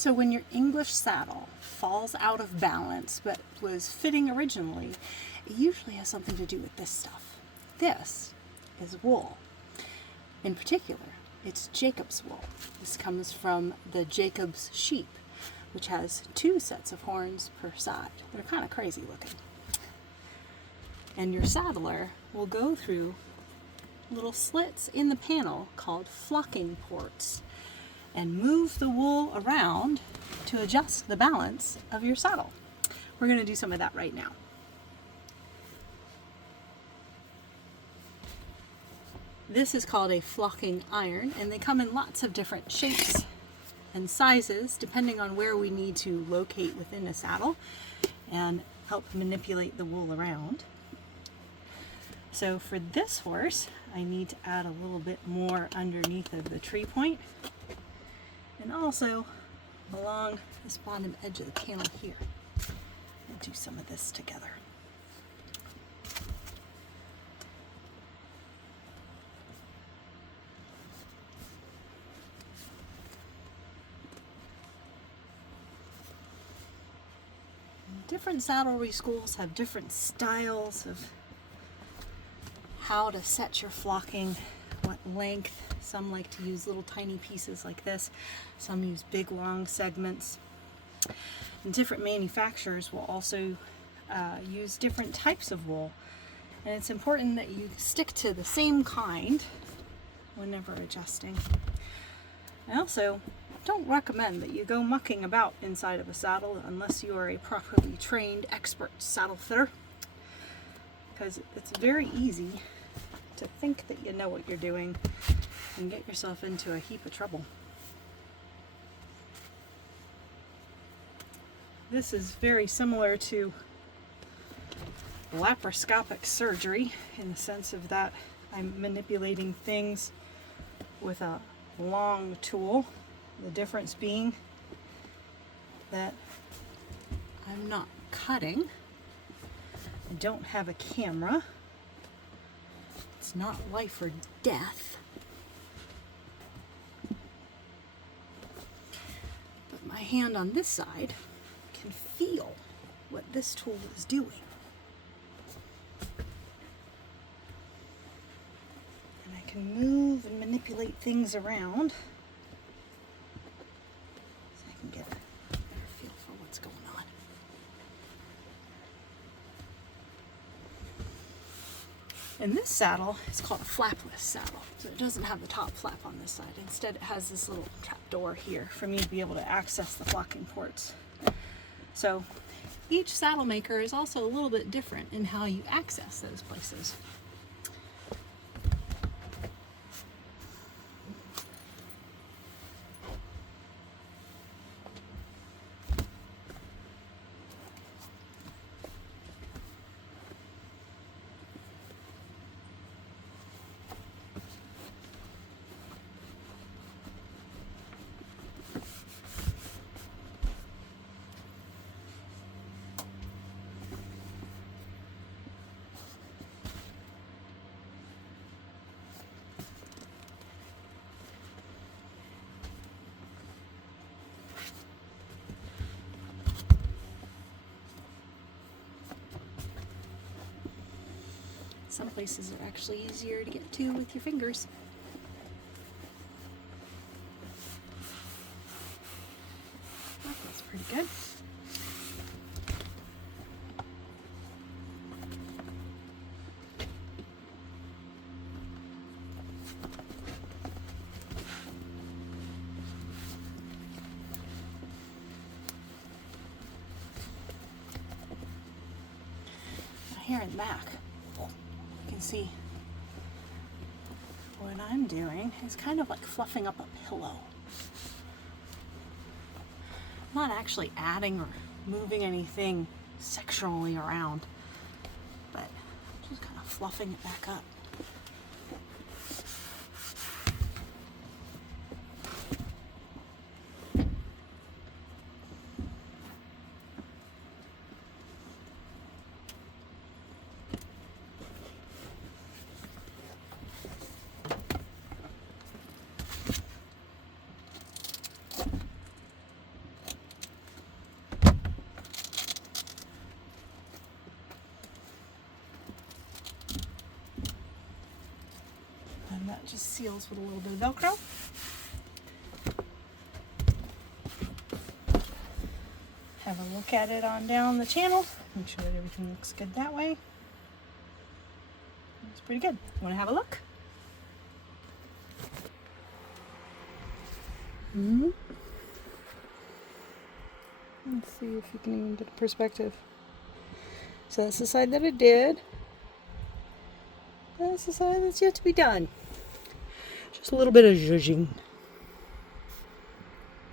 So when your English saddle falls out of balance but was fitting originally, it usually has something to do with this stuff. This is wool. In particular, it's Jacob's wool. This comes from the Jacob's sheep, which has 2 sets of horns per side. They're kind of crazy looking. And your saddler will go through little slits in the panel called flocking ports and move the wool around to adjust the balance of your saddle. We're going to do some of that right now. This is called a flocking iron, and they come in lots of different shapes and sizes depending on where we need to locate within a saddle and help manipulate the wool around. So for this horse, I need to add a little bit more underneath of the tree point and also along this bottom edge of the panel here. We'll do some of this together. Different saddlery schools have different styles of how to set your flocking, what length. Some like to use little tiny pieces like this. Some use big long segments. And different manufacturers will also use different types of wool. And it's important that you stick to the same kind whenever adjusting. I also don't recommend that you go mucking about inside of a saddle unless you are a properly trained expert saddle fitter, because it's very easy to think that you know what you're doing and get yourself into a heap of trouble. This is very similar to laparoscopic surgery in the sense of that I'm manipulating things with a long tool. The difference being that I'm not cutting. I don't have a camera. It's not life or death. But my hand on this side can feel what this tool is doing. And I can move and manipulate things around. Get a better feel for what's going on. And this saddle is called a flapless saddle. So it doesn't have the top flap on this side. Instead it has this little trap door here for me to be able to access the flocking ports. So each saddle maker is also a little bit different in how you access those places. Some places are actually easier to get to with your fingers. That feels pretty good. Here in the back, see what I'm doing is kind of like fluffing up a pillow. I'm not actually adding or moving anything sectionally around, but just kind of fluffing it back up. that just seals with a little bit of Velcro. Have a look at it on down the channel. Make sure that everything looks good that way. It's pretty good. Want to have a look? Let's see if you can even get a perspective. So that's the side that it did. That's the side that's yet to be done. Just a little bit of zhuzhing.